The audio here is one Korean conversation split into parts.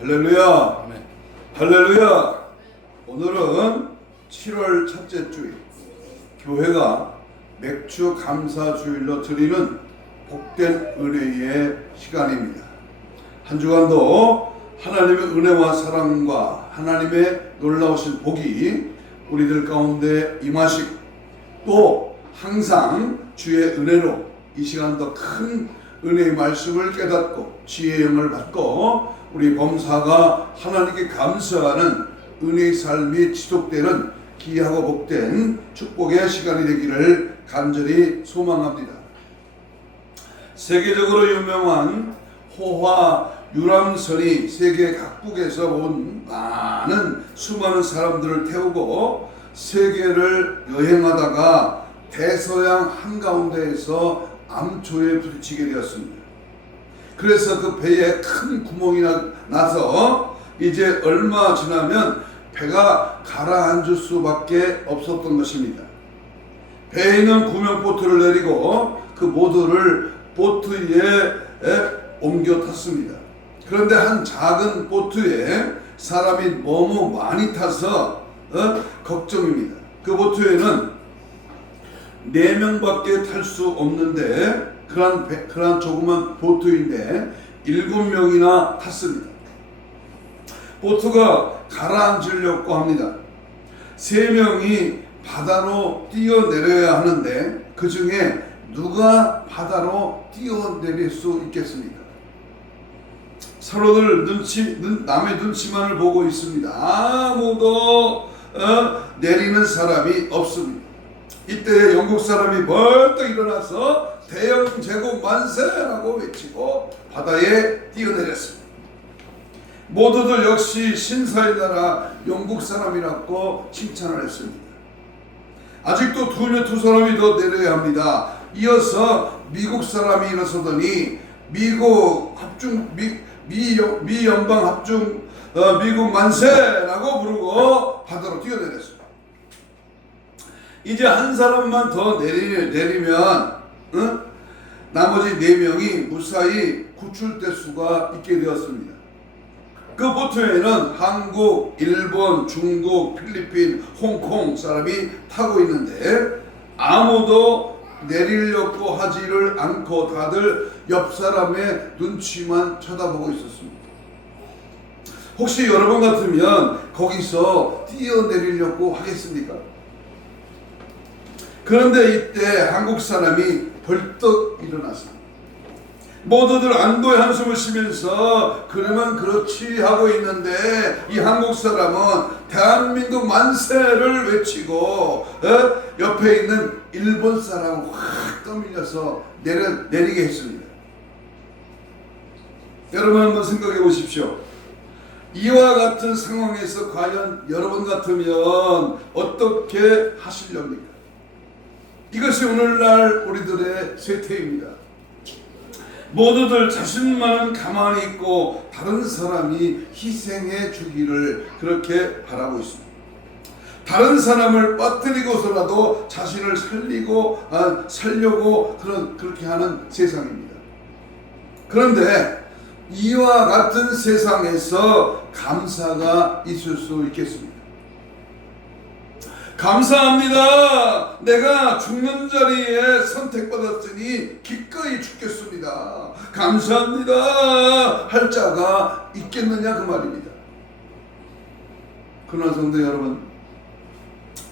할렐루야. 아멘. 할렐루야. 오늘은 7월 첫째 주일, 교회가 맥주 감사 주일로 드리는 복된 은혜의 시간입니다. 한 주간도 하나님의 은혜와 사랑과 하나님의 놀라우신 복이 우리들 가운데 임하시고, 또 항상 주의 은혜로 이 시간도 큰 은혜의 말씀을 깨닫고 지혜의 영을 받고 우리 범사가 하나님께 감사하는 은혜의 삶이 지속되는 귀하고 복된 축복의 시간이 되기를 간절히 소망합니다. 세계적으로 유명한 호화 유람선이 세계 각국에서 온 많은 수많은 사람들을 태우고 세계를 여행하다가 대서양 한가운데에서 암초에 부딪히게 되었습니다. 그래서 그 배에 큰 구멍이 나서 이제 얼마 지나면 배가 가라앉을 수밖에 없었던 것입니다. 배에 있는 구명보트를 내리고 그 모두를 보트 위에 옮겨 탔습니다. 그런데 한 작은 보트에 사람이 너무 많이 타서 걱정입니다. 그 보트에는 4명밖에 탈 수 없는데 그런 조그만 보트인데 7명이나 탔습니다. 보트가 가라앉으려고 합니다. 3명이 바다로 뛰어내려야 하는데 그 중에 누가 바다로 뛰어내릴 수 있겠습니까? 서로들 남의 눈치만을 보고 있습니다. 아무도 내리는 사람이 없습니다. 이때 영국 사람이 벌떡 일어나서 대영 제국 만세라고 외치고 바다에 뛰어내렸습니다. 모두들 역시 신사의 나라 영국 사람이라고 칭찬을 했습니다. 아직도 두 사람이 더 내려야 합니다. 이어서 미국 사람이 일어서더니 미 연방 합중 미국 만세라고 부르고 바다로 뛰어내렸습니다. 이제 한 사람만 더 내리면 나머지 4명이 무사히 구출될 수가 있게 되었습니다. 그 보트에는 한국, 일본, 중국, 필리핀, 홍콩 사람이 타고 있는데 아무도 내리려고 하지를 않고 다들 옆 사람의 눈치만 쳐다보고 있었습니다. 혹시 여러분 같으면 거기서 뛰어내리려고 하겠습니까? 그런데 이때 한국 사람이 벌떡 일어났습니다. 모두들 안도의 한숨을 쉬면서 그러면 그렇지 하고 있는데 이 한국 사람은 대한민국 만세를 외치고 옆에 있는 일본 사람을 확 떠밀려서 내리게 했습니다. 여러분 한번 생각해 보십시오. 이와 같은 상황에서 과연 여러분 같으면 어떻게 하시렵니까? 이것이 오늘날 우리들의 쇠퇴입니다. 모두들 자신만은 가만히 있고 다른 사람이 희생해 주기를 그렇게 바라고 있습니다. 다른 사람을 빠뜨리고서라도 자신을 살려고 그렇게 하는 세상입니다. 그런데 이와 같은 세상에서 감사가 있을 수 있겠습니다. 감사합니다. 내가 죽는 자리에 선택받았으니 기꺼이 죽겠습니다. 감사합니다. 할 자가 있겠느냐 그 말입니다. 그러나 성도 여러분,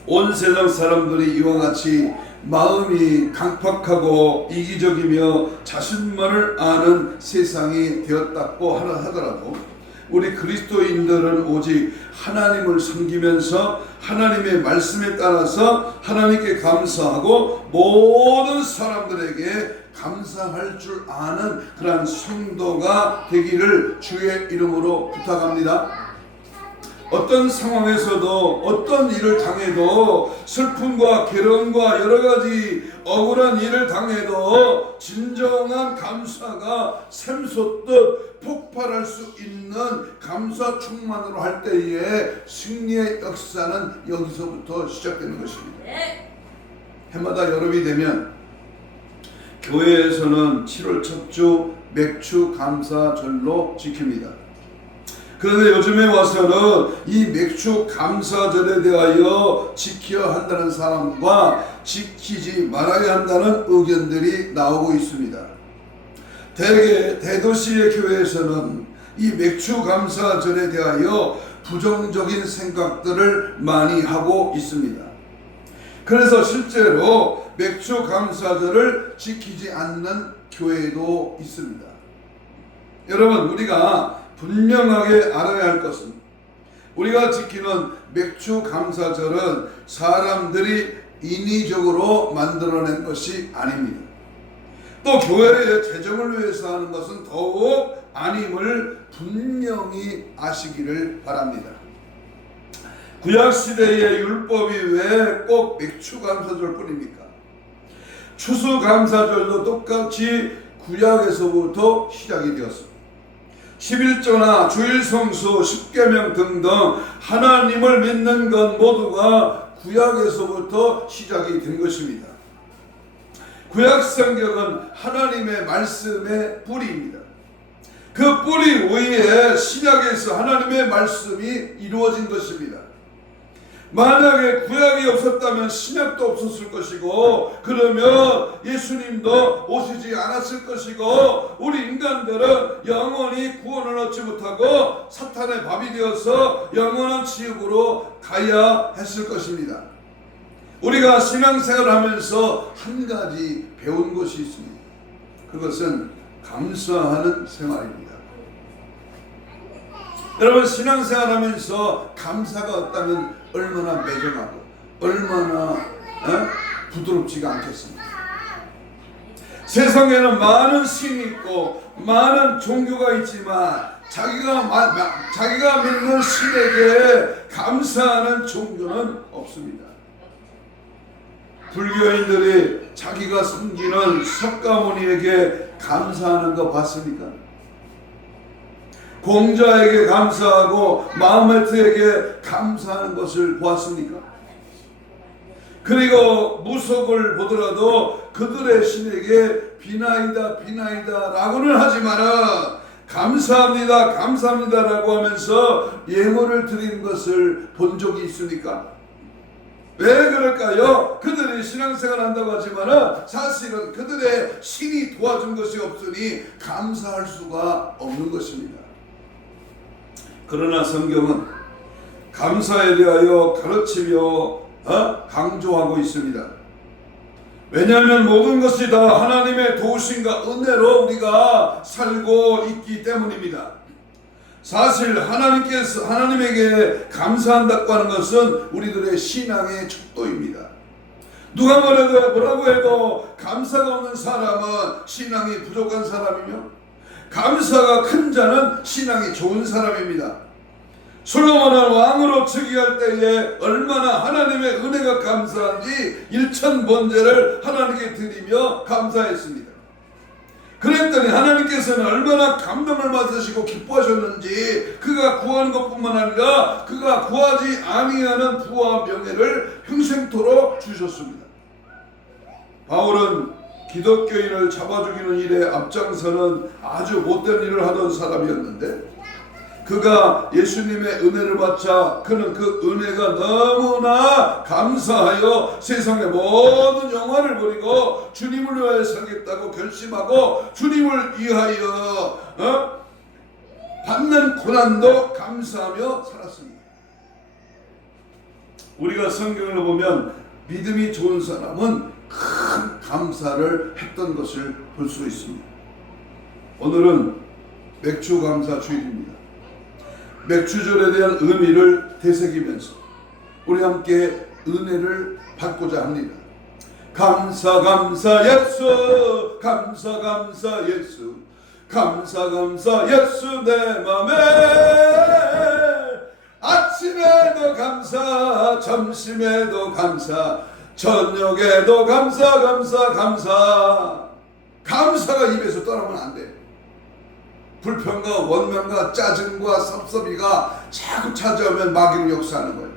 온 세상 사람들이 이와 같이 마음이 강팍하고 이기적이며 자신만을 아는 세상이 되었다고 하더라도 우리 그리스도인들은 오직 하나님을 섬기면서 하나님의 말씀에 따라서 하나님께 감사하고 모든 사람들에게 감사할 줄 아는 그러한 성도가 되기를 주의 이름으로 부탁합니다. 어떤 상황에서도 어떤 일을 당해도 슬픔과 괴로움과 여러 가지 억울한 일을 당해도 진정한 감사가 샘솟듯 폭발할 수 있는 감사 충만으로 할 때에 승리의 역사는 여기서부터 시작되는 것입니다. 해마다 여름이 되면 교회에서는 7월 첫 주 맥주 감사절로 지킵니다. 그런데 요즘에 와서는 이 맥주 감사절에 대하여 지켜야 한다는 사람과 지키지 말아야 한다는 의견들이 나오고 있습니다. 대개 대도시의 교회에서는 이 맥주 감사절에 대하여 부정적인 생각들을 많이 하고 있습니다. 그래서 실제로 맥주 감사절을 지키지 않는 교회도 있습니다. 여러분, 우리가 분명하게 알아야 할 것은 우리가 지키는 맥주 감사절은 사람들이 인위적으로 만들어낸 것이 아닙니다. 또 교회의 재정을 위해서 하는 것은 더욱 아님을 분명히 아시기를 바랍니다. 구약시대의 율법이 왜 꼭 맥주감사절 뿐입니까? 추수감사절도 똑같이 구약에서부터 시작이 되었습니다. 11조나 주일성수, 십계명 등등 하나님을 믿는 것 모두가 구약에서부터 시작이 된 것입니다. 구약 성경은 하나님의 말씀의 뿌리입니다. 그 뿌리 위에 신약에서 하나님의 말씀이 이루어진 것입니다. 만약에 구약이 없었다면 신약도 없었을 것이고, 그러면 예수님도 오시지 않았을 것이고, 우리 인간들은 영원히 구원을 얻지 못하고 사탄의 밥이 되어서 영원한 지옥으로 가야 했을 것입니다. 우리가 신앙생활을 하면서 한 가지 배운 것이 있습니다. 그것은 감사하는 생활입니다. 여러분, 신앙생활 하면서 감사가 없다면 얼마나 매정하고 얼마나 부드럽지가 않겠습니까? 세상에는 많은 신이 있고 많은 종교가 있지만 자기가 믿는 신에게 감사하는 종교는 없습니다. 불교인들이 자기가 섬기는 석가모니에게 감사하는 거 봤습니까? 공자에게 감사하고 마호메트에게 감사하는 것을 보았습니까? 그리고 무속을 보더라도 그들의 신에게 비나이다 비나이다 라고는 하지만은 감사합니다 감사합니다 라고 하면서 예물을 드리는 것을 본 적이 있습니까? 왜 그럴까요? 그들이 신앙생활 한다고 하지만은 사실은 그들의 신이 도와준 것이 없으니 감사할 수가 없는 것입니다. 그러나 성경은 감사에 대하여 가르치며 강조하고 있습니다. 왜냐하면 모든 것이 다 하나님의 도우심과 은혜로 우리가 살고 있기 때문입니다. 사실 하나님에게 감사한다고 하는 것은 우리들의 신앙의 척도입니다. 누가 뭐라고 해도 감사가 없는 사람은 신앙이 부족한 사람이며, 감사가 큰 자는 신앙이 좋은 사람입니다. 솔로몬은 왕으로 즉위할 때에 얼마나 하나님의 은혜가 감사한지 1000번제를 하나님께 드리며 감사했습니다. 그랬더니 하나님께서는 얼마나 감동을 받으시고 기뻐하셨는지 그가 구하는 것뿐만 아니라 그가 구하지 아니하는 부와 명예를 평생토록 주셨습니다. 바울은 기독교인을 잡아 죽이는 일에 앞장서는 아주 못된 일을 하던 사람이었는데, 그가 예수님의 은혜를 받자 그는 그 은혜가 너무나 감사하여 세상의 모든 영화를 버리고 주님을 위하여 살겠다고 결심하고 주님을 위하여 받는 고난도 감사하며 살았습니다. 우리가 성경을 보면 믿음이 좋은 사람은 큰 감사를 했던 것을 볼 수 있습니다. 오늘은 맥주 감사 주일입니다. 맥주절에 대한 의미를 되새기면서 우리 함께 은혜를 받고자 합니다. 감사 감사 예수, 감사 감사 예수, 감사 감사 예수 내 맘에. 아침에도 감사, 점심에도 감사, 저녁에도 감사 감사 감사. 감사가 입에서 떠나면 안 돼. 불평과 원망과 짜증과 섭섭이가 자꾸 찾아오면 마귀로 역사하는 거예요.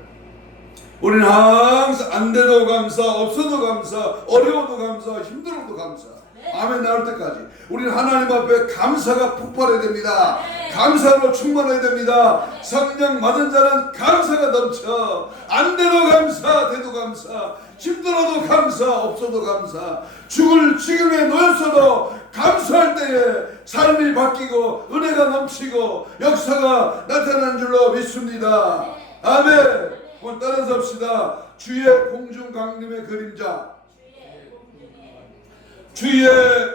우리는 항상 안 돼도 감사, 없어도 감사, 어려워도 감사, 힘들어도 감사. 아멘 나올 때까지 우리는 하나님 앞에 감사가 폭발해야 됩니다. 감사로 충만해야 됩니다. 성령 받은 자는 감사가 넘쳐. 안 돼도 감사, 돼도 감사, 힘들어도 감사, 없어도 감사, 죽을 지금에 놓였어도 감사할 때에 삶이 바뀌고 은혜가 넘치고 역사가 나타나는 줄로 믿습니다. 아멘. 오늘 따라서 합시다. 주의 공중 강림의 그림자, 주의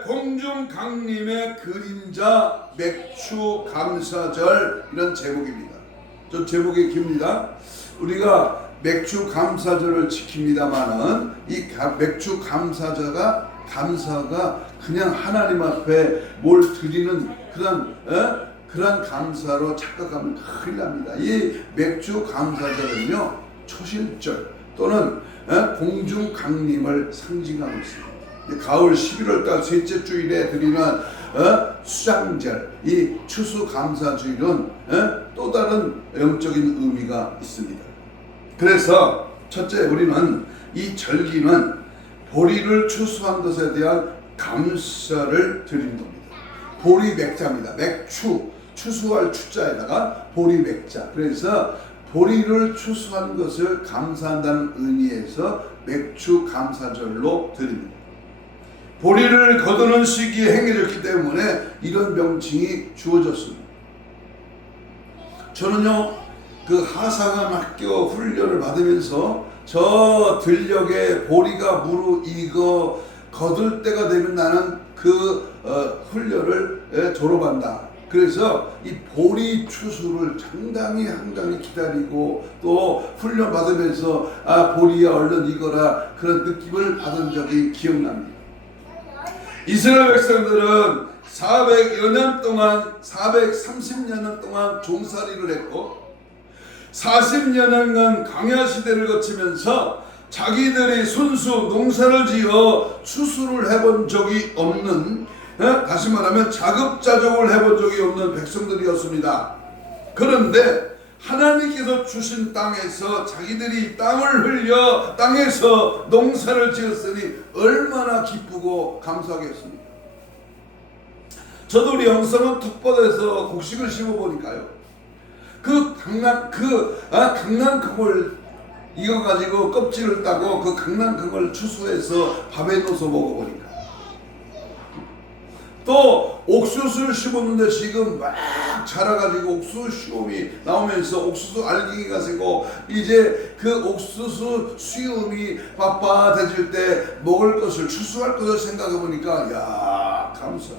공중 강림의 그림자 맥주 감사절, 이런 제목입니다. 좀 제목이 깁니다. 우리가 맥주 감사절을 지킵니다마는 이 맥주 감사가 그냥 하나님 앞에 뭘 드리는 그런 감사로 착각하면 큰일 납니다. 이 맥주 감사절은요, 초실절 또는 공중 강림을 상징하고 있습니다. 가을 11월달 셋째 주일에 드리는 수장절, 이 추수감사주일은 또 다른 영적인 의미가 있습니다. 그래서 첫째, 우리는 이 절기는 보리를 추수한 것에 대한 감사를 드리는 겁니다. 보리 맥자입니다. 맥추, 추수할 추자에다가 보리 맥자. 그래서 보리를 추수한 것을 감사한다는 의미에서 맥추 감사절로 드립니다. 보리를 거두는 시기에 행해졌기 때문에 이런 명칭이 주어졌습니다. 저는요, 그 하사관 학교 훈련을 받으면서 저 들녘에 보리가 무르익어 거둘 때가 되면 나는 그 훈련을 졸업한다. 그래서 이 보리 추수를 상당히 기다리고 또 훈련 받으면서 보리야 얼른 익어라, 그런 느낌을 받은 적이 기억납니다. 이스라엘 백성들은 400여 년 동안 430년 동안 종살이를 했고 40여 년간 광야 시대를 거치면서 자기들이 손수 농사를 지어 추수를 해본 적이 없는, 다시 말하면 자급자족을 해본 적이 없는 백성들이었습니다. 그런데 하나님께서 주신 땅에서 자기들이 땅을 흘려 땅에서 농사를 지었으니 얼마나 기쁘고 감사하겠습니까? 저도 우리 영성은 텃밭에서 곡식을 심어보니까요, 강낭콩을 익어가지고 껍질을 따고 그 강낭콩을 추수해서 밥에 넣어서 먹어보니까, 또 옥수수를 심었는데 지금 막 자라가지고 옥수수 시험이 나오면서 옥수수 알갱이가 새고 이제 그 옥수수 수염이 빳빳해질 때 먹을 것을 추수할 것을 생각해보니까 야, 감사.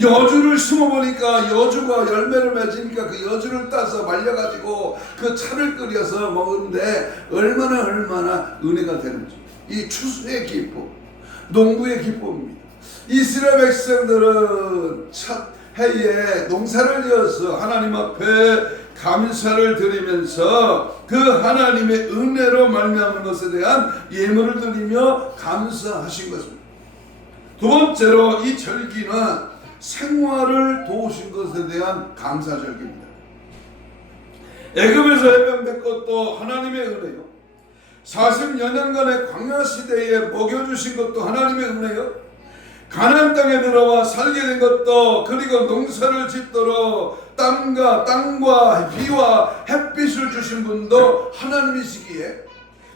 여주를 심어보니까 여주가 열매를 맺으니까 그 여주를 따서 말려가지고 그 차를 끓여서 먹는데 얼마나 은혜가 되는지, 이 추수의 기쁨, 농부의 기쁨입니다. 이스라엘 백성들은 첫 해에 농사를 지어서 하나님 앞에 감사를 드리면서 그 하나님의 은혜로 말미암은 것에 대한 예물을 드리며 감사하신 것입니다. 두 번째로 이 절기는 생활을 도우신 것에 대한 감사절기입니다. 애굽에서 해방된 것도 하나님의 은혜요, 40여 년간의 광야 시대에 먹여주신 것도 하나님의 은혜요, 가나안 땅에 들어와 살게 된 것도, 그리고 농사를 짓도록 땅과 비와 햇빛을 주신 분도 하나님이시기에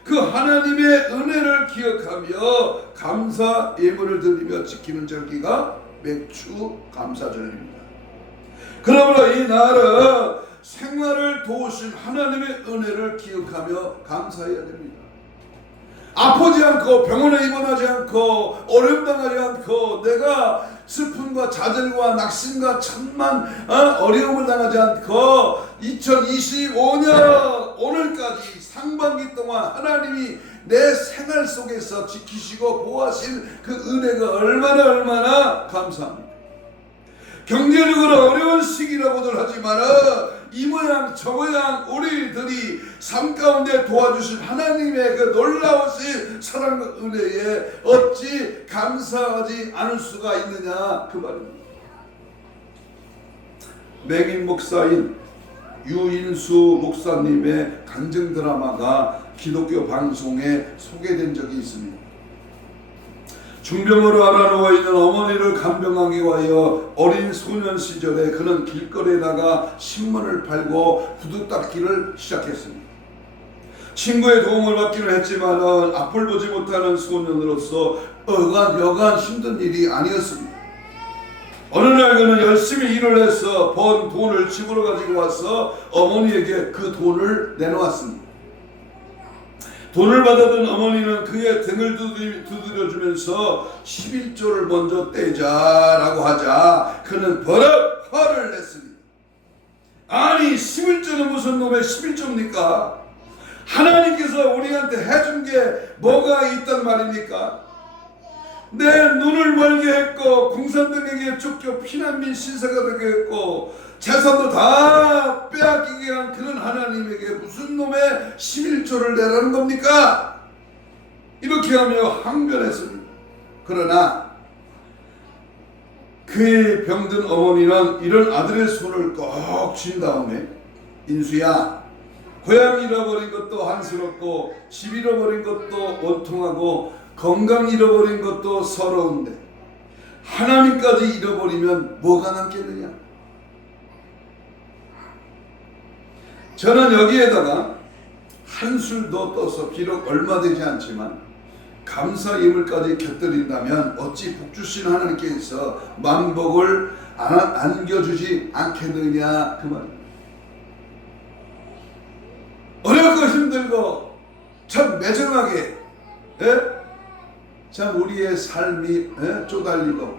그 하나님의 은혜를 기억하며 감사 예물을 드리며 지키는 절기가 맥주 감사절입니다. 그러므로 이 날은 생활을 도우신 하나님의 은혜를 기억하며 감사해야 됩니다. 아프지 않고 병원에 입원하지 않고 어려움 당하지 않고 내가 슬픔과 좌절과 낙심과 천만 어려움을 당하지 않고 2025년 오늘까지 상반기 동안 하나님이 내 생활 속에서 지키시고 보호하신 그 은혜가 얼마나 감사합니다. 경제적으로 어려운 시기라고들 하지만 이 모양 저 모양 우리들이 삶 가운데 도와주신 하나님의 그 놀라우신 사랑과 은혜에 어찌 감사하지 않을 수가 있느냐, 그 말입니다. 맹인 목사인 유인수 목사님의 간증 드라마가 기독교 방송에 소개된 적이 있습니다. 중병으로 앓아누워 있는 어머니를 간병하기 위하여 어린 소년 시절에 그는 길거리에 나가 신문을 팔고 구두 닦기를 시작했습니다. 친구의 도움을 받기는 했지만은 앞을 보지 못하는 소년으로서 여간 힘든 일이 아니었습니다. 어느 날 그는 열심히 일을 해서 번 돈을 집으로 가지고 와서 어머니에게 그 돈을 내놓았습니다. 돈을 받아든 어머니는 그의 등을 두드려주면서 11조를 먼저 떼자라고 하자 그는 버럭 화를 냈습니다. 아니 11조는 무슨 놈의 11조입니까? 하나님께서 우리한테 해준 게 뭐가 있단 말입니까? 내 눈을 멀게 했고 공산당에게 쫓겨 피난민 신세가 되게 했고 재산도 다 빼앗기게 한 그런 하나님에게 무슨 놈의 11조를 내라는 겁니까? 이렇게 하며 항변했습니다. 그러나 그의 병든 어머니는 이런 아들의 손을 꼭 쥔 다음에 인수야, 고향 잃어버린 것도 한스럽고 집 잃어버린 것도 원통하고 건강 잃어버린 것도 서러운데 하나님까지 잃어버리면 뭐가 남겠느냐? 저는 여기에다가 한술도 떠서 비록 얼마 되지 않지만 감사 예물까지 곁들인다면 어찌 복주신 하나님께서 만복을 안겨주지 않겠느냐 그 말입니다. 어렵고 힘들고 참 매정하게 참 우리의 삶이 쪼달리고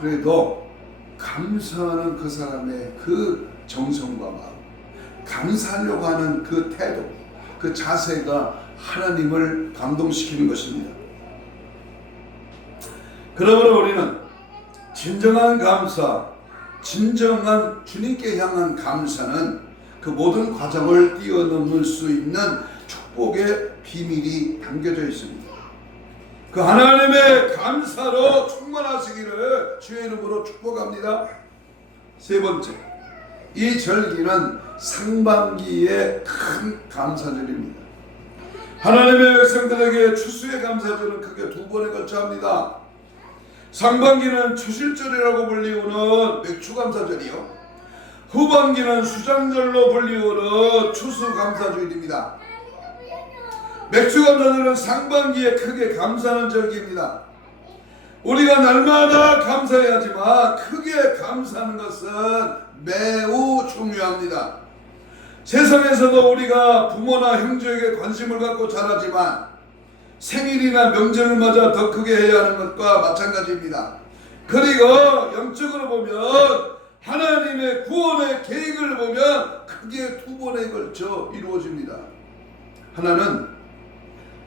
그래도 감사하는 그 사람의 그 정성과 마음, 감사하려고 하는 그 태도, 그 자세가 하나님을 감동시키는 것입니다. 그러므로 우리는 진정한 감사, 진정한 주님께 향한 감사는 그 모든 과정을 뛰어넘을 수 있는 축복의 비밀이 담겨져 있습니다. 그 하나님의 감사로 충만하시기를 주의 이름으로 축복합니다. 세 번째, 이 절기는 상반기의 큰 감사절입니다. 하나님의 백성들에게 추수의 감사절은 크게 두 번에 걸쳐 합니다. 상반기는 추실절이라고 불리우는 맥추감사절이요, 후반기는 수장절로 불리우는 추수감사주일입니다. 맥추감사절은 상반기에 크게 감사하는 절기입니다. 우리가 날마다 감사해야지만 크게 감사하는 것은 매우 중요합니다. 세상에서도 우리가 부모나 형제에게 관심을 갖고 자라지만 생일이나 명절을 맞아 더 크게 해야 하는 것과 마찬가지입니다. 그리고 영적으로 보면 하나님의 구원의 계획을 보면 크게 두 번에 걸쳐 이루어집니다. 하나는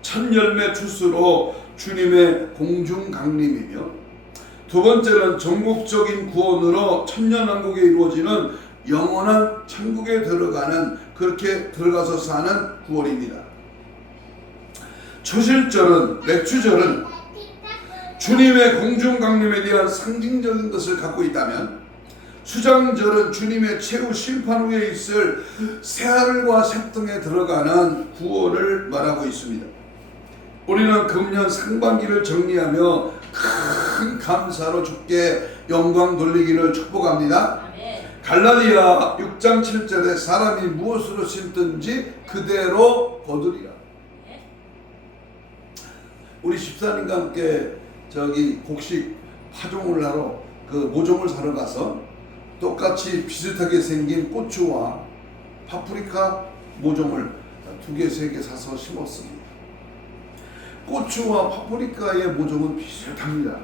첫 열매 추수로 주님의 공중 강림이며, 두 번째는 전국적인 구원으로 천년왕국에 이루어지는 영원한 천국에 들어가는, 그렇게 들어가서 사는 구원입니다. 초실절은, 맥추절은 주님의 공중 강림에 대한 상징적인 것을 갖고 있다면, 수장절은 주님의 최후 심판 후에 있을 새하늘과 새 땅에 들어가는 구원을 말하고 있습니다. 우리는 금년 상반기를 정리하며 큰 감사로 주께 영광 돌리기를 축복합니다. 갈라디아 6장 7절에 사람이 무엇으로 심든지 그대로 거두리라. 우리 집사님과 함께 곡식 파종을 하러 그 모종을 사러 가서 똑같이 비슷하게 생긴 고추와 파프리카 모종을 2개, 3개 사서 심었습니다. 고추와 파프리카의 모종은 비슷합니다.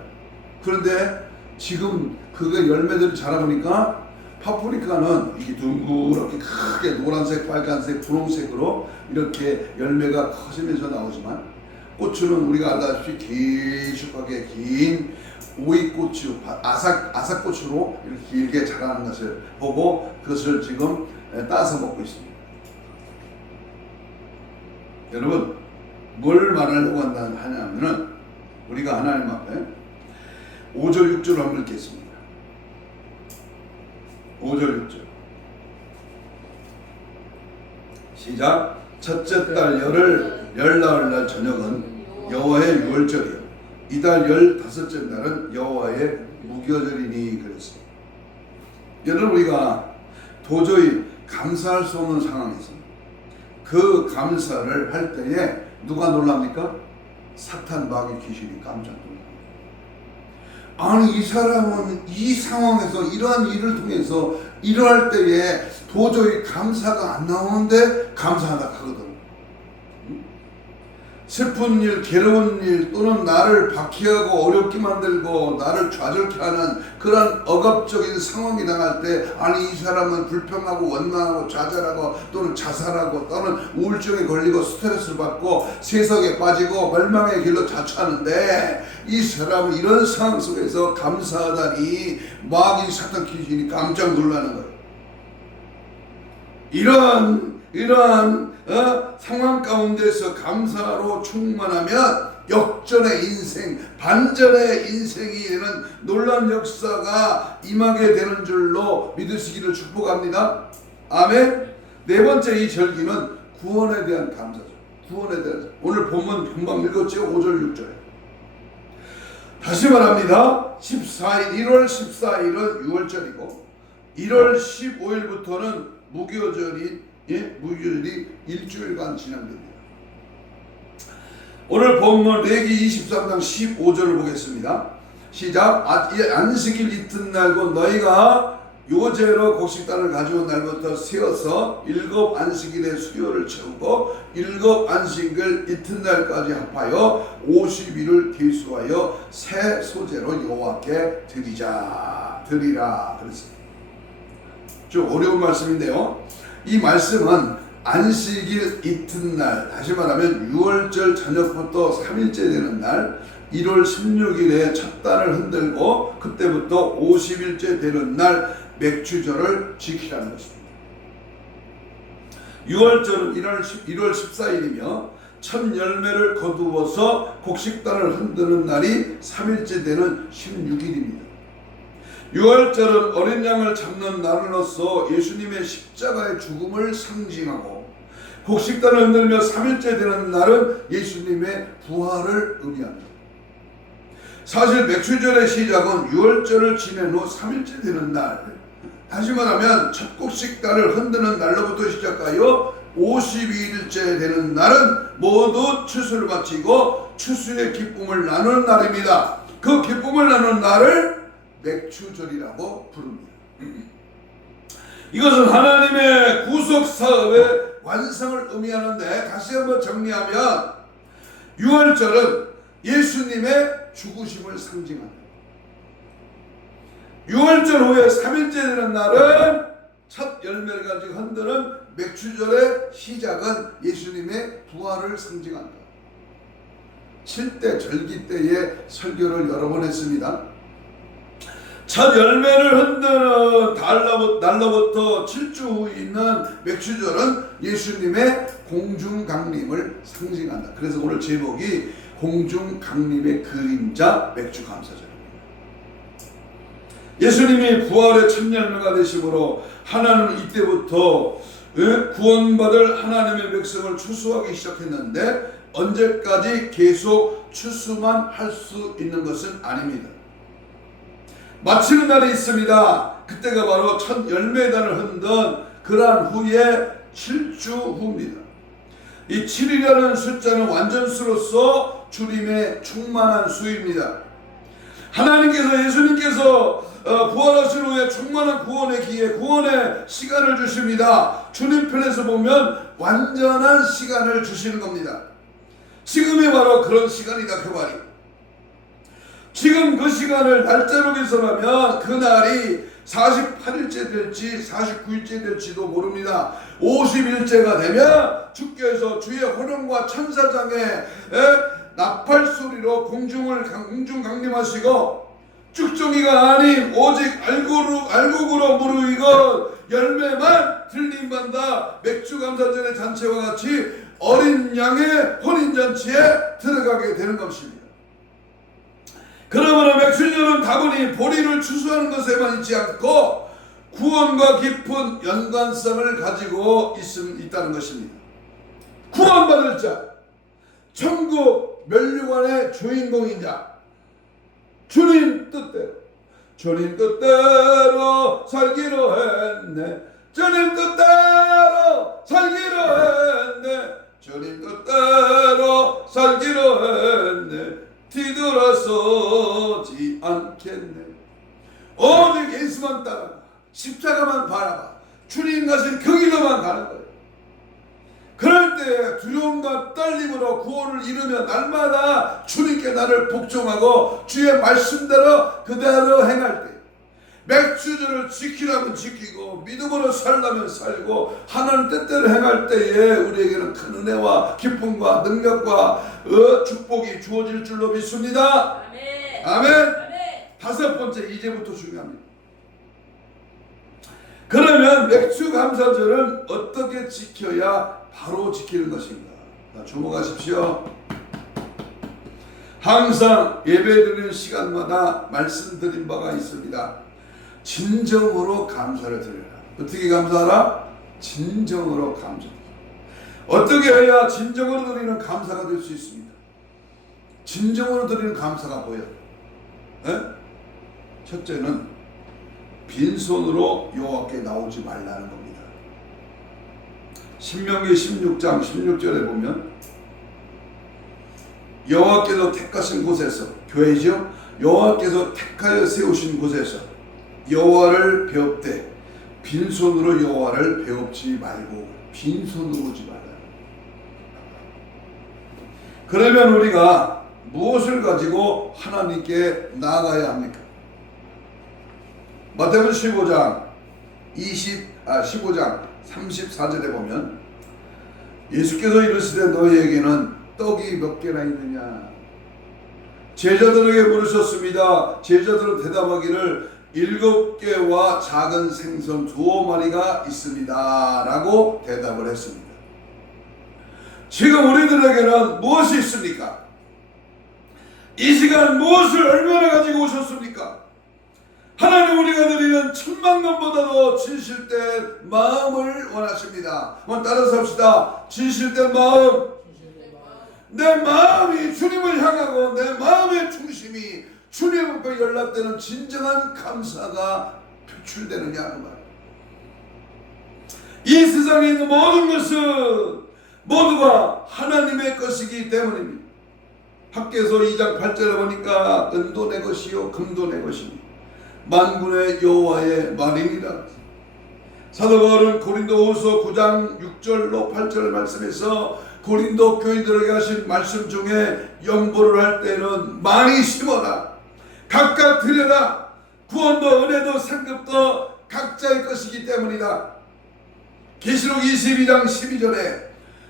그런데 지금 그게 열매들이 자라보니까 파프리카는 이게 둥그렇게 크게 노란색, 빨간색, 분홍색으로 이렇게 열매가 커지면서 나오지만, 고추는 우리가 알다시피 길쭉하게 긴 오이고추, 아삭고추로 이렇게 길게 자라는 것을 보고 그것을 지금 따서 먹고 있습니다. 여러분, 뭘 말하려고 하냐면은 우리가 하나님 앞에 5절 6절을 한번 읽겠습니다. 5절 6절 시작. 첫째 달 열흘 열나흘 날 저녁은 여호와의 유월절이요 이달 15째 날은 여호와의 무교절이니 그랬어요. 여러분, 우리가 도저히 감사할 수 없는 상황에서 그 감사를 할 때에 누가 놀랍니까? 사탄, 마귀, 귀신이 깜짝 놀랍니다. 아니, 이 사람은 이 상황에서 이러한 일을 통해서 일어날 때에 도저히 감사가 안 나오는데 감사하다 하거든. 슬픈 일, 괴로운 일, 또는 나를 박해하고 어렵게 만들고 나를 좌절케 하는 그런 억압적인 상황이 당할 때, 아니, 이 사람은 불평하고 원망하고 좌절하고 또는 자살하고 또는 우울증에 걸리고 스트레스를 받고 세속에 빠지고 멸망의 길로 자처하는데, 이 사람은 이런 상황 속에서 감사하다니 마귀, 사탄, 귀신이 깜짝 놀라는 거예요. 이러한 상황 가운데서 감사로 충만하면 역전의 인생, 반전의 인생이 되는 놀라운 역사가 임하게 되는 줄로 믿으시기를 축복합니다. 아멘. 네 번째, 이 절기는 구원에 대한 감사죠. 구원에 대한, 오늘 본문 금방 읽었죠? 5절 6절. 다시 말합니다. 1월 14일은 6월절이고 1월 15일부터는 무교절이 일주일간 진행됩니다. 오늘 본문 레위기 23장 15절을 보겠습니다. 시작. 안식일 이튿날고 너희가 요제로 곡식단을 가져온 날부터 세어서 7 안식일의 수요를 채우고 7 안식일 이튿날까지 합하여 50일을 계수하여 새 소재로 여호와께 드리라 그랬습니다. 좀 어려운 말씀인데요, 이 말씀은 안식일 이튿날, 다시 말하면 6월절 저녁부터 3일째 되는 날 1월 16일에 첫 단을 흔들고 그때부터 50일째 되는 날 맥추절을 지키라는 것입니다. 6월절은 1월 14일이며 첫 열매를 거두어서 곡식단을 흔드는 날이 3일째 되는 16일입니다. 6월절은 어린 양을 잡는 날로서 예수님의 십자가의 죽음을 상징하고, 곡식단을 흔들며 3일째 되는 날은 예수님의 부활을 의미합니다. 사실 맥추절의 시작은 6월절을 지낸 후 3일째 되는 날, 다시 말하면 첫 곡식단을 흔드는 날로부터 시작하여 52일째 되는 날은 모두 추수를 마치고 추수의 기쁨을 나누는 날입니다. 그 기쁨을 나누는 날을 맥추절이라고 부릅니다. 이것은 하나님의 구속 사업의 완성을 의미하는데, 다시 한번 정리하면 6월절은 예수님의 죽으심을 상징합니다. 6월절 후에 3일째 되는 날은 첫 열매를 가지고 흔드는 맥추절의 시작은 예수님의 부활을 상징합니다. 7대 절기 때에 설교를 여러 번 했습니다. 첫 열매를 흔드는 날로부터 7주 후 있는 맥추절은 예수님의 공중강림을 상징한다. 그래서 오늘 제목이 공중강림의 그림자 맥추감사절입니다. 예수님이 부활의 첫 열매가 되심으로 하나님은 이때부터 구원받을 하나님의 백성을 추수하기 시작했는데, 언제까지 계속 추수만 할 수 있는 것은 아닙니다. 마치는 날이 있습니다. 그때가 바로 첫 열매단을 흔든 그러한 후에 7주 후입니다. 이 7이라는 숫자는 완전수로서 주님의 충만한 수입니다. 하나님께서, 예수님께서 부활하신 후에 충만한 구원의 기회, 구원의 시간을 주십니다. 주님 편에서 보면 완전한 시간을 주시는 겁니다. 지금이 바로 그런 시간이다, 그 말이. 지금 그 시간을 날짜로 계산하면 그날이 48일째 될지 49일째 될지도 모릅니다. 50일째가 되면 주께서 주의 호령과 천사장의 나팔소리로 공중 강림하시고, 쭉정이가 아닌 오직 알곡으로 무르익은 열매만 들림받아 맥추감사절의 잔치와 같이 어린 양의 혼인잔치에 들어가게 되는 것입니다. 그러므로 맥추절은 다분히 보리를 추수하는 것에만 있지 않고 구원과 깊은 연관성을 가지고 있다는 것입니다. 구원받을 자, 천국 멸류관의 주인공인 자, 주님 뜻대로, 주님 뜻대로 살기로 했네. 주님 뜻대로 살기로 했네. 주님 뜻대로 살기로 했네. 뒤돌아서지 않겠네. 오직 예수만 따라가, 십자가만 바라봐, 주님 가신 그 길로만 가는 거예요. 그럴 때 두려움과 떨림으로 구원을 이루며 날마다 주님께 나를 복종하고 주의 말씀대로 그대로 행할 때, 맥주주를 지키라면 지키고 믿음으로 살라면 살고 하나님 뜻대로 행할 때에 우리에게는 큰 은혜와 기쁨과 능력과 축복이 주어질 줄로 믿습니다. 아멘. 아멘. 다섯 번째, 이제부터 중요합니다. 그러면 맥주 감사절은 어떻게 지켜야 바로 지키는 것인가? 주목하십시오. 항상 예배드리는 시간마다 말씀드린 바가 있습니다. 진정으로 감사를 드려라. 어떻게 감사하라? 진정으로 감사. 어떻게 해야 진정으로 드리는 감사가 될 수 있습니다. 진정으로 드리는 감사가 뭐예요? 첫째는 빈손으로 여호와께 나오지 말라는 겁니다. 신명기 16장 16절에 보면 여호와께서 택하신 곳에서, 교회죠, 여호와께서 택하여 세우신 곳에서 여호와를 배웁되 빈손으로 여호와를 배웁지 말고, 빈손으로 오지 말라. 그러면 우리가 무엇을 가지고 하나님께 나아가야 합니까? 마태복음 15장 34절에 보면 예수께서 이르시되 너희에게는 떡이 몇 개나 있느냐? 제자들에게 물으셨습니다. 제자들은 대답하기를 7개와 작은 생선 2마리가 있습니다 라고 대답을 했습니다. 지금 우리들에게는 무엇이 있습니까? 이 시간 무엇을 얼마나 가지고 오셨습니까? 하나님, 우리가 드리는 10,000,000번보다도 진실된 마음을 원하십니다. 한번 따라서 합시다. 진실된 마음. 내 마음이 주님을 향하고 내 마음의 중심이 주님 앞에 연락되는 진정한 감사가 표출되느냐 그 말. 이 세상에 있는 모든 것은 모두가 하나님의 것이기 때문입니다. 학개서 2장 8절에 보니까 은도 내 것이요 금도 내 것이니 만군의 여호와의 말이니라. 사도 바울은 고린도후서 9장 6절로 8절 말씀에서 고린도 교인들에게 하신 말씀 중에 연보를 할 때는 많이 심어라, 각각 드려라, 구원도 은혜도 상급도 각자의 것이기 때문이다. 계시록 22장 12절에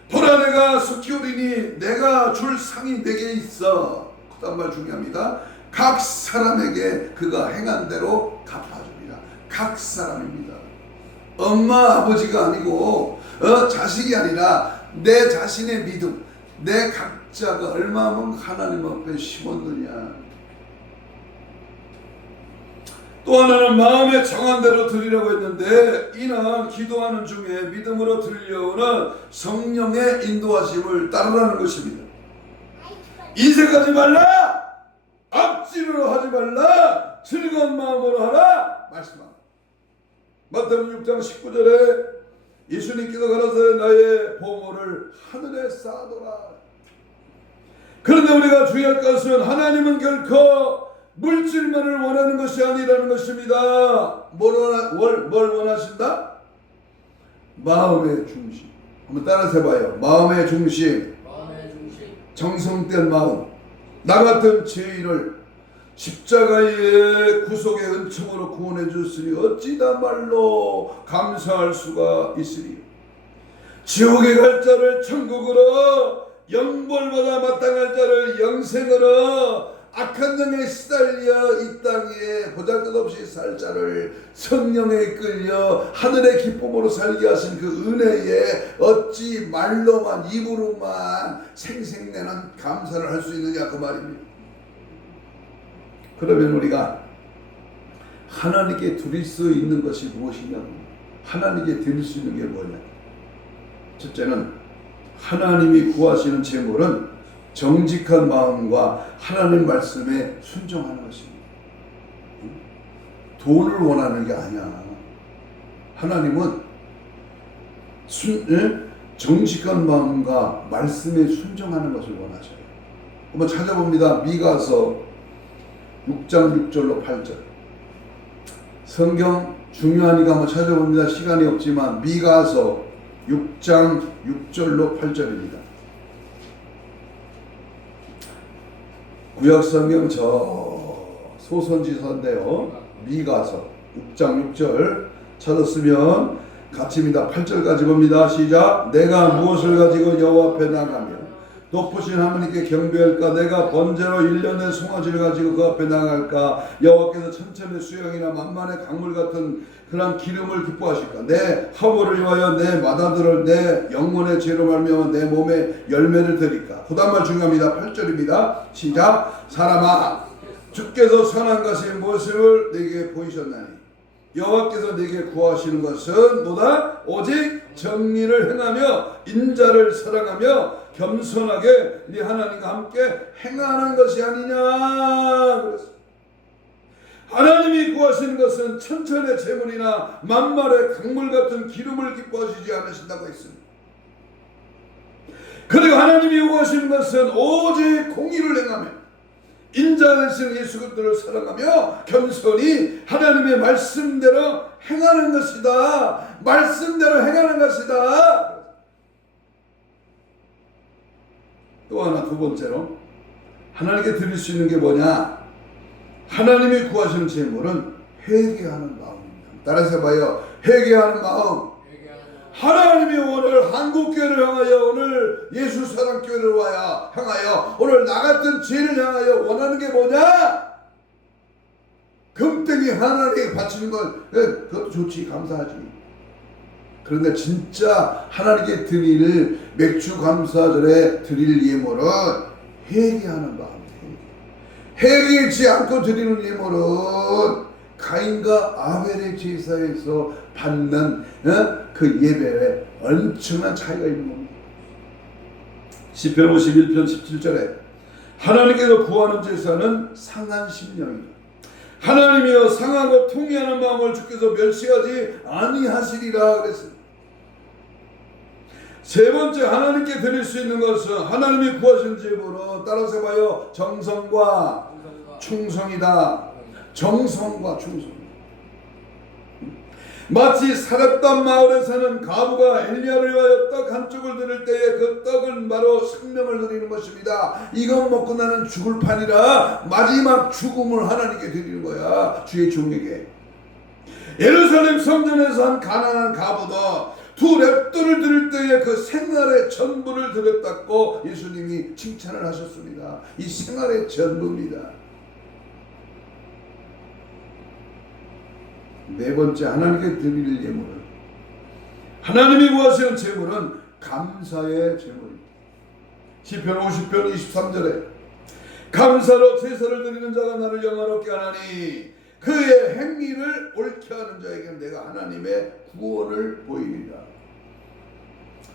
보라 내가 속히 오리니 내가 줄 상이 내게 있어. 그다음 말 중요합니다. 각 사람에게 그가 행한 대로 갚아줍니다. 각 사람입니다. 엄마 아버지가 아니고 자식이 아니라 내 자신의 믿음, 내 각자가 얼마만큼 하나님 앞에 심었느냐. 또 하나는 마음에 정한 대로 드리라고 했는데, 이는 기도하는 중에 믿음으로 드리려는 성령의 인도하심을 따르라는 것입니다. 인색하지 말라, 앞지르러 하지 말라, 즐거운 마음으로 하라 말씀합니다. 마태복음 6장 19절에 예수님께서 가라사대 나의 보물을 하늘에 쌓아둬라. 그런데 우리가 주의할 것은 하나님은 결코 물질만을 원하는 것이 아니라는 것입니다. 뭘 원하신다? 마음의 중심. 한번 따라서 해봐요. 마음의 중심. 정성된 마음. 나 같은 죄인을 십자가의 구속의 은총으로 구원해 주시니 어찌다 말로 감사할 수가 있으리. 지옥에 갈 자를 천국으로, 영벌보다 마땅할 자를 영생으로, 악한 영에 시달려 이 땅에 보잘것없이 살 자를 성령에 끌려 하늘의 기쁨으로 살게 하신 그 은혜에 어찌 말로만, 입으로만 생생내는 감사를 할 수 있느냐 그 말입니다. 그러면 우리가 하나님께 드릴 수 있는 것이 무엇이냐, 하나님께 드릴 수 있는 게 뭐냐. 첫째는 하나님이 구하시는 제물은 정직한 마음과 하나님 말씀에 순종하는 것입니다. 돈을 원하는 게 아니야. 하나님은 정직한 마음과 말씀에 순종하는 것을 원하셔요. 한번 찾아봅니다. 미가서 6장 6절로 8절. 성경 중요하니까 한번 찾아봅니다. 시간이 없지만 미가서 6장 6절로 8절입니다. 구약 성경 저 소선지서인데요. 미가서 6장 6절 찾았으면 같이입니다. 8절까지 봅니다. 시작. 내가 무엇을 가지고 여호와 앞에 나가며 높으신 하나님께 경배할까? 내가 번제로 1년의 송아지를 가지고 그 앞에 나갈까? 여호와께서 천천의 수영이나 만만의 강물 같은 그런 기름을 기뻐하실까? 내 화보를 위하여 내 마다들을 내 영혼의 죄로 말미암아 내 몸에 열매를 드릴까? 그 다음 말 중요합니다. 8절입니다. 시작. 사람아, 주께서 선한 것의 모습을 내게 보이셨나니 여호와께서 네게 구하시는 것은 뭐다? 오직 정의를 행하며 인자를 사랑하며 겸손하게 네 하나님과 함께 행하는 것이 아니냐. 그랬어. 하나님이 구하시는 것은 천천의 재물이나 만말의 강물 같은 기름을 기뻐하시지 않으신다고 했습니다. 그리고 하나님이 요구하시는 것은 오직 공의를 행하며 인자하신 예수 그리스도를 사랑하며 겸손히 하나님의 말씀대로 행하는 것이다. 말씀대로 행하는 것이다. 또 하나 두 번째로 하나님께 드릴 수 있는 게 뭐냐? 하나님이 구하시는 제물은 회개하는 마음입니다. 따라서 봐요. 회개하는 마음. 하나님이 오늘 한국교회를 향하여 오늘 예수사랑교회를 향하여 오늘 나 같은 죄를 향하여 원하는 게 뭐냐? 금덩이 하나님께 바치는 건 그것도 좋지, 감사하지. 그런데 진짜 하나님께 드릴 맥주 감사절에 드릴 예물은 회개하는 마음이에요. 회개치 않고 드리는 예물은 가인과 아벨의 제사에서 받는 그 예배에 엄청난 차이가 있는 겁니다. 시편 51편 17절에 하나님께서 구하는 제사는 상한 심령이다. 하나님이여 상하고 통회하는 마음을 주께서 멸시하지 아니하시리라 그랬습니다. 세 번째 하나님께 드릴 수 있는 것은 하나님이 구하신 제물은 따라서 봐요. 정성과 충성이다. 정성과 충성. 마치 사렙단 마을에 사는 과부가 엘리야를 위하여 떡 한 쪽을 드릴 때에 그 떡은 바로 생명을 드리는 것입니다. 이것 먹고 나는 죽을 판이라 마지막 죽음을 하나님께 드리는 거야. 주의 종에게. 예루살렘 성전에서 한 가난한 과부도 두 랩돌을 드릴 때에 그 생활의 전부를 드렸다고 예수님이 칭찬을 하셨습니다. 이 생활의 전부입니다. 네 번째 하나님께 드릴 예물은 하나님이 구하시는 제물은 감사의 제물입니다. 시편 50편 23절에 감사로 제사를 드리는 자가 나를 영화롭게 하나니 그의 행위를 옳게 하는 자에게는 내가 하나님의 구원을 보이리라.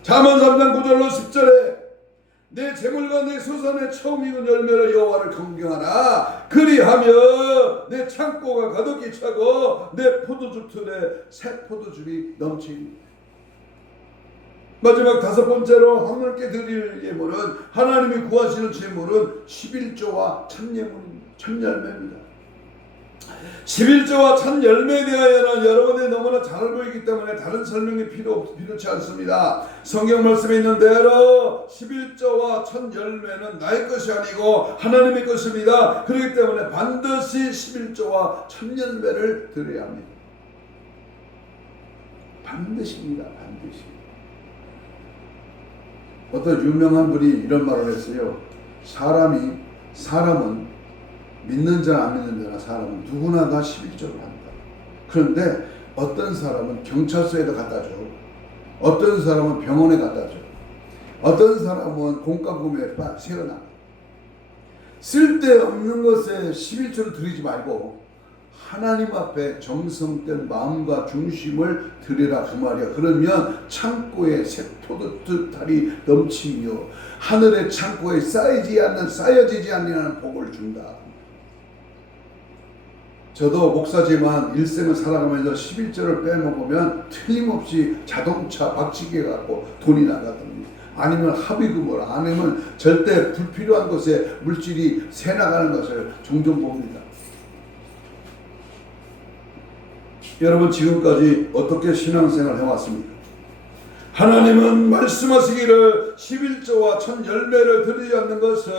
잠언 3장 9절로 10절에 내 재물과 내 소산의 처음 익은 열매로 여호와를 경경하라. 그리하며 내 창고가 가득히 차고 내 포도주 틀에 새 포도즙이 넘치니. 마지막 다섯 번째로 하나님께 드릴 예물은 하나님이 구하시는 제물은 11조와 천열매입니다. 11조와 천열매에 대하여는 여러분이 너무나 잘 보이기 때문에 다른 설명이 필요치 않습니다. 성경 말씀에 있는 대로 11조와 천열매는 나의 것이 아니고 하나님의 것입니다. 그렇기 때문에 반드시 11조와 천열매를 드려야 합니다. 반드시입니다. 반드시. 어떤 유명한 분이 이런 말을 했어요. 사람은 믿는 자나 안 믿는 자나 사람은 누구나 다 11조를 한다. 그런데 어떤 사람은 경찰서에도 갖다 줘. 어떤 사람은 병원에 갖다 줘. 어떤 사람은 공과금에 세워놔. 쓸데없는 것에 11조를 드리지 말고 하나님 앞에 정성된 마음과 중심을 드리라 그 말이야. 그러면 창고에 새 포도주탈이 넘치며 하늘의 창고에 쌓여지지 않는 복을 준다. 저도 목사지만 일생을 살아가면서 11조를 빼먹으면 틀림없이 자동차 박치기해 갖고 돈이 나가거든요. 아니면 합의금을, 아니면 절대 불필요한 것에 물질이 새 나가는 것을 종종 봅니다. 여러분, 지금까지 어떻게 신앙생활을 해왔습니까? 하나님은 말씀하시기를 11조와 천 열매를 드리지 않는 것은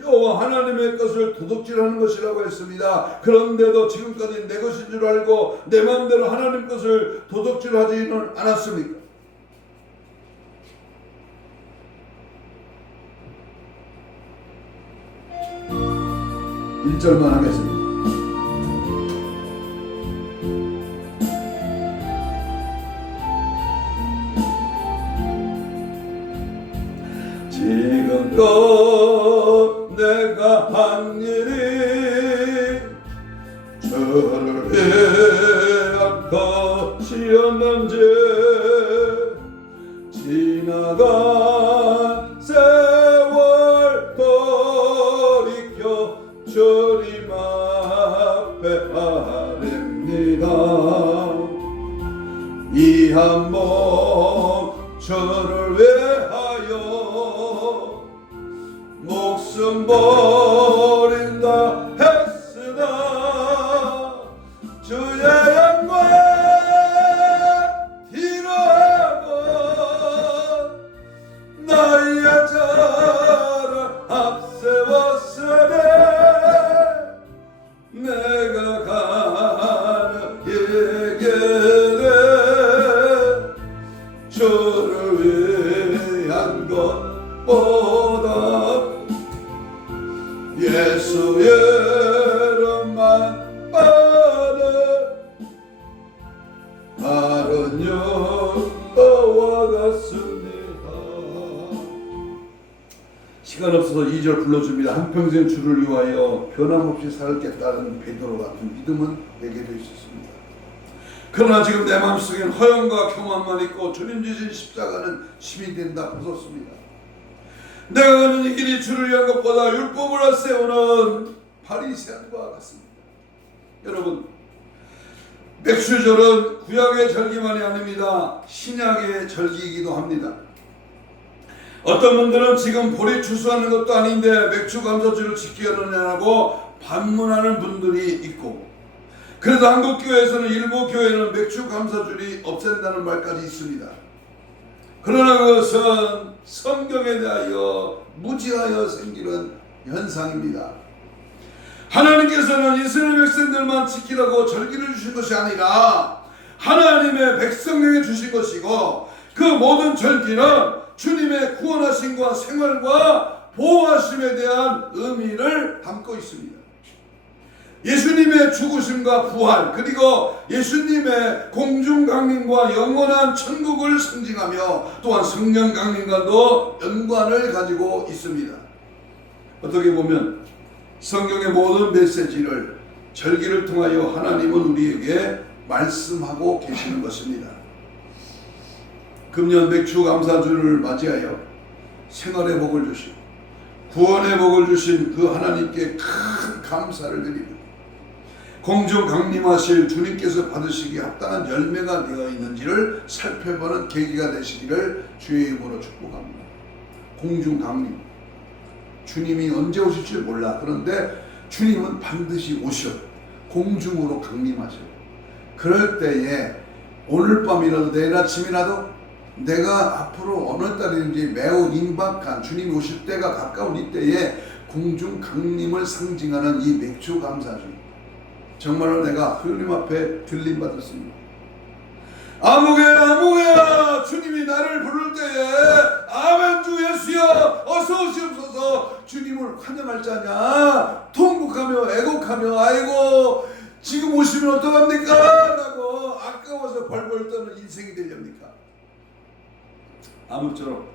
여호와 하나님의 것을 도둑질하는 것이라고 했습니다. 그런데도 지금까지 내 것인 줄 알고 내 마음대로 하나님 것을 도둑질하지는 않았습니까? 일절만 하겠습니다. 지금껏 내가 한 일이 주를 위한 것이었는지 지나간 세월 돌이켜 주님 앞에 아뢰니다. 이 한 몸 주를 위하여 목숨 버린다 했으나 주의 영광 뒤로하고 나의 자를 앞세웠으니 내가 가는 이 길에 주를 위한 것보다 예수의 이름만 아는 다른 영어와 같습니다. 시간 없어서 2절 불러줍니다. 한평생 주를 위하여 변함없이 살겠다는 베드로 같은 믿음은 내게 있었습니다. 그러나 지금 내 마음속에는 허영과 교만만 있고 주님 주신 십자가는 힘이 된다 벗었습니다. 내가 가는 이 길이 주를 위한 것보다 율법을 세우는 바리새인과 같습니다. 여러분, 맥주절은 구약의 절기만이 아닙니다. 신약의 절기이기도 합니다. 어떤 분들은 지금 보리 추수하는 것도 아닌데 맥주 감사주를 지키려느냐고 반문하는 분들이 있고, 그래도 한국교회에서는 일부 교회는 맥주 감사주를 없앤다는 말까지 있습니다. 그러나 그것은 성경에 대하여 무지하여 생기는 현상입니다. 하나님께서는 이스라엘 백성들만 지키라고 절기를 주신 것이 아니라 하나님의 백성에게 주신 것이고, 그 모든 절기는 주님의 구원하심과 생활과 보호하심에 대한 의미를 담고 있습니다. 예수님의 죽으심과 부활, 그리고 예수님의 공중 강림과 영원한 천국을 상징하며 또한 성령 강림과도 연관을 가지고 있습니다. 어떻게 보면 성경의 모든 메시지를 절기를 통하여 하나님은 우리에게 말씀하고 계시는 것입니다. 금년 맥주 감사주를 맞이하여 생활의 복을 주시고 구원의 복을 주신 그 하나님께 큰 감사를 드립니다. 공중 강림하실 주님께서 받으시기에 합당한 열매가 되어 있는지를 살펴보는 계기가 되시기를 주의 이름으로 축복합니다. 공중 강림, 주님이 언제 오실지 몰라. 그런데 주님은 반드시 오셔 공중으로 강림하셔. 그럴 때에 오늘 밤이라도 내일 아침이라도 내가 앞으로 어느 달인지 매우 임박한 주님이 오실 때가 가까운 이때에 공중 강림을 상징하는 이 맥주 감사주, 정말로 내가 주님 앞에 들림 받았습니다. 아무개야 주님이 나를 부를 때에 아멘 주 예수여 어서 오시옵소서 주님을 환영할 자냐, 통곡하며 애곡하며 아이고 지금 오시면 어떡합니까 라고 아까워서 벌벌 떠는 인생이 되렵니까? 아무쪼록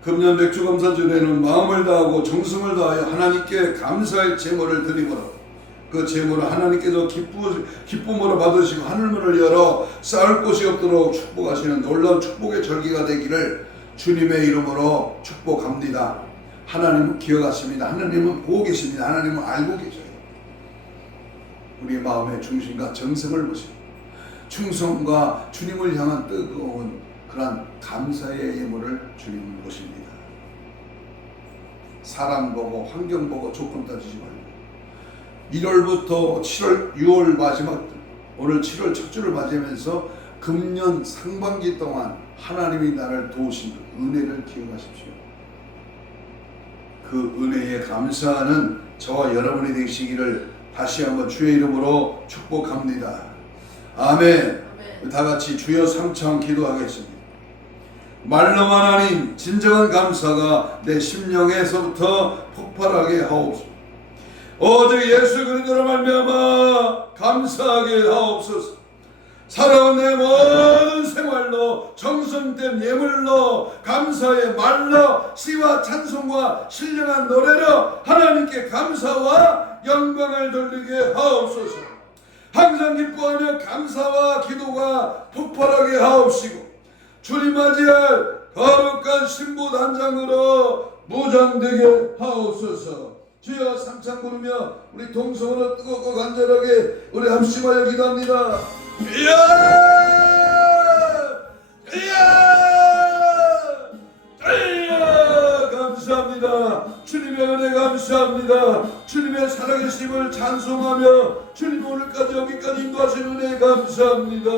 금년 맥주 감사주에는 마음을 다하고 정성을 다하여 하나님께 감사의 제물을 드리므로 그 제물을 하나님께서 기쁨으로 받으시고 하늘문을 열어 쌓을 곳이 없도록 축복하시는 놀라운 축복의 절기가 되기를 주님의 이름으로 축복합니다. 하나님은 기억하십니다. 하나님은 보고 계십니다. 하나님은 알고 계셔요. 우리 마음의 중심과 정성을 보시고 충성과 주님을 향한 뜨거운 그러한 감사의 예물을 주님은 보십니다. 사람 보고 환경 보고 조건 따지지 말고 1월부터 7월 6월 마지막 오늘 7월 첫 주를 맞이하면서 금년 상반기 동안 하나님이 나를 도우신 은혜를 기억하십시오. 그 은혜에 감사하는 저와 여러분이 되시기를 다시 한번 주의 이름으로 축복합니다. 아멘. 다 같이 주여 삼창 기도하겠습니다. 말로만 아닌 진정한 감사가 내 심령에서부터 폭발하게 하옵소서. 오직 예수 그리스도로 말미암아 감사하게 하옵소서. 살아온 내 모든 생활로 정성된 예물로 감사의 말로 시와 찬송과 신령한 노래로 하나님께 감사와 영광을 돌리게 하옵소서. 항상 기뻐하며 감사와 기도가 폭발하게 하옵시고 주님 맞이할 거룩한 신부 단장으로 무장되게 하옵소서. 주여 삼창 부르며 우리 동성으로 뜨겁고 간절하게 우리 합심하여 기도합니다. 이야! 감사합니다. 주님의 은혜 감사합니다. 주님의 살아계심을 찬송하며 주님 오늘까지 여기까지 인도하신 은혜 감사합니다.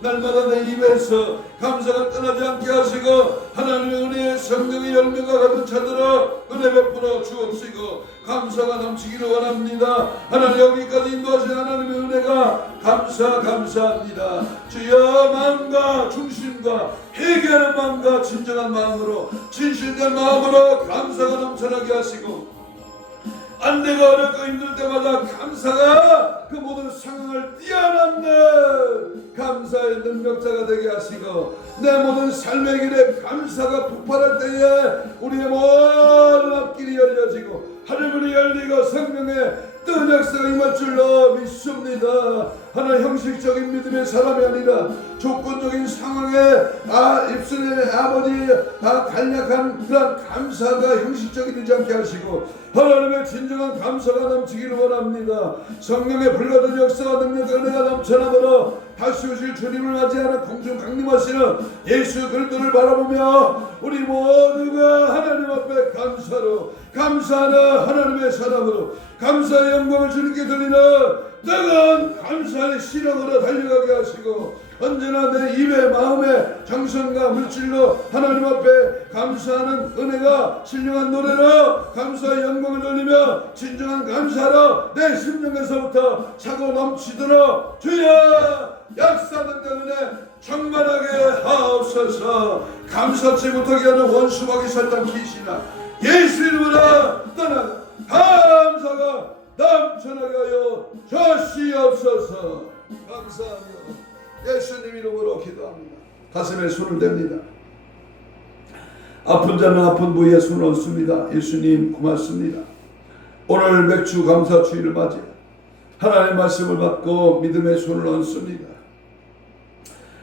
날마다 내 입에서 감사가 떠나지 않게 하시고 하나님의 은혜의 성령의 열매가 가득 차들어 은혜 베풀어 주옵시고 감사가 넘치기를 원합니다. 하나님 여기까지 인도하신 하나님의 은혜가 감사합니다. 주여 마음과 중심과 회개하는 마음과 진정한 마음으로 진실된 마음으로 감사가 넘쳐나게 하시고 안내가 어렵고 힘들 때마다 감사가 그 모든 상황을 뛰어넘는 감사의 능력자가 되게 하시고 내 모든 삶의 길에 감사가 폭발할 때에 우리의 모든 앞길이 열려지고 하늘문이 열리고 성령의 뜨거운 역사가 임할 줄로 믿습니다. 하나님 형식적인 믿음의 사람이 아니라 조건적인 상황에 입술의 아버지 간략한 그런 감사가 형식적이 되지 않게 하시고 하나님의 진정한 감사가 넘치기를 원합니다. 성령의 불가된 역사와 능력과 은혜가 넘쳐나므로 다시 오실 주님을 맞이하는 공중 강림하시는 예수 그리스도를 바라보며 우리 모두가 하나님 앞에 감사로 감사하는 하나님의 사람으로 감사의 영광을 주님께 드리는 뜨거운 감사의 시력으로 달려가게 하시고 언제나 내 입에 마음에 정성과 물질로 하나님 앞에 감사하는 은혜가 신령한 노래로 감사의 영광을 돌리며 진정한 감사로 내 심령에서부터 차고 넘치도록 주여 역사는 은혜 충만하게 하옵소서. 감사치 못하게 하는 원수마귀 살단 귀신아 예수 이름으로 떠나가 감사가 넘쳐나게 하여 주시옵소서. 감사하며 예수님 이름으로 기도합니다. 가슴에 손을 댑니다. 아픈 자는 아픈 부위에 손을 얹습니다. 예수님 고맙습니다. 오늘 맥주 감사 주일을 맞이해 하나님의 말씀을 받고 믿음의 손을 얹습니다.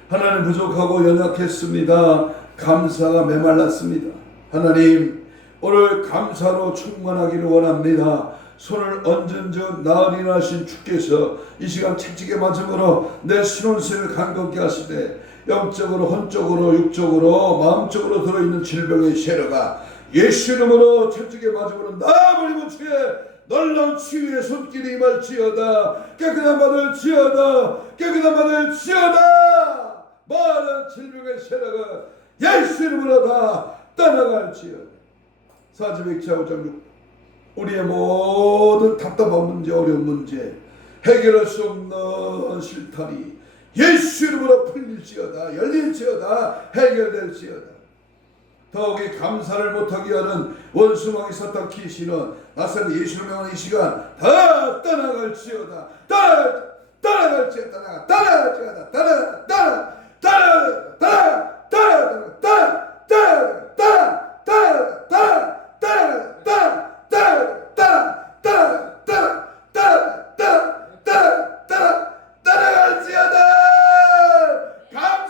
하나님 부족하고 연약했습니다. 감사가 메말랐습니다. 하나님 오늘 감사로 충만하기를 원합니다. 손을 얹은 즉 나으리 하신 주께서 이 시간 채찍에 맞음으로 내 신혼생을 간겁게 하시되 영적으로 혼적으로 육적으로 마음적으로 들어있는 질병의 세력아 예수 이름으로 채찍에 맞음으로 나아버리 못치에 놀라운 치유의 손길이 임할지어다. 깨끗한 받을 지어다. 깨끗한 받을 지어다. 많은 질병의 세력아 예수 이름으로 다 떠나갈지어다. 사지백차 5장 6 우리의 모든 답답한 문제 어려운 문제 해결할 수 없는 실타리 예수 이름으로 풀릴지어다. 열릴지어다. 해결될지어다. 더욱이 감사를 못하게 하는 원수마귀 사탄 귀신은 나사렛 예수를 명하는 이 시간 다 떠나갈지어다. 떠나갈지어다.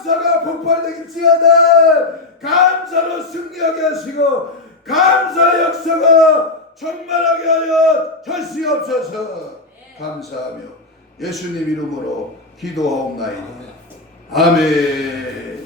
감사가 폭발되길지어다. 감사로 승리하게 하시고 감사의 역사가 충만하게 하여 주시옵소서. 감사하며 예수님 이름으로 기도하옵나이다. 아멘.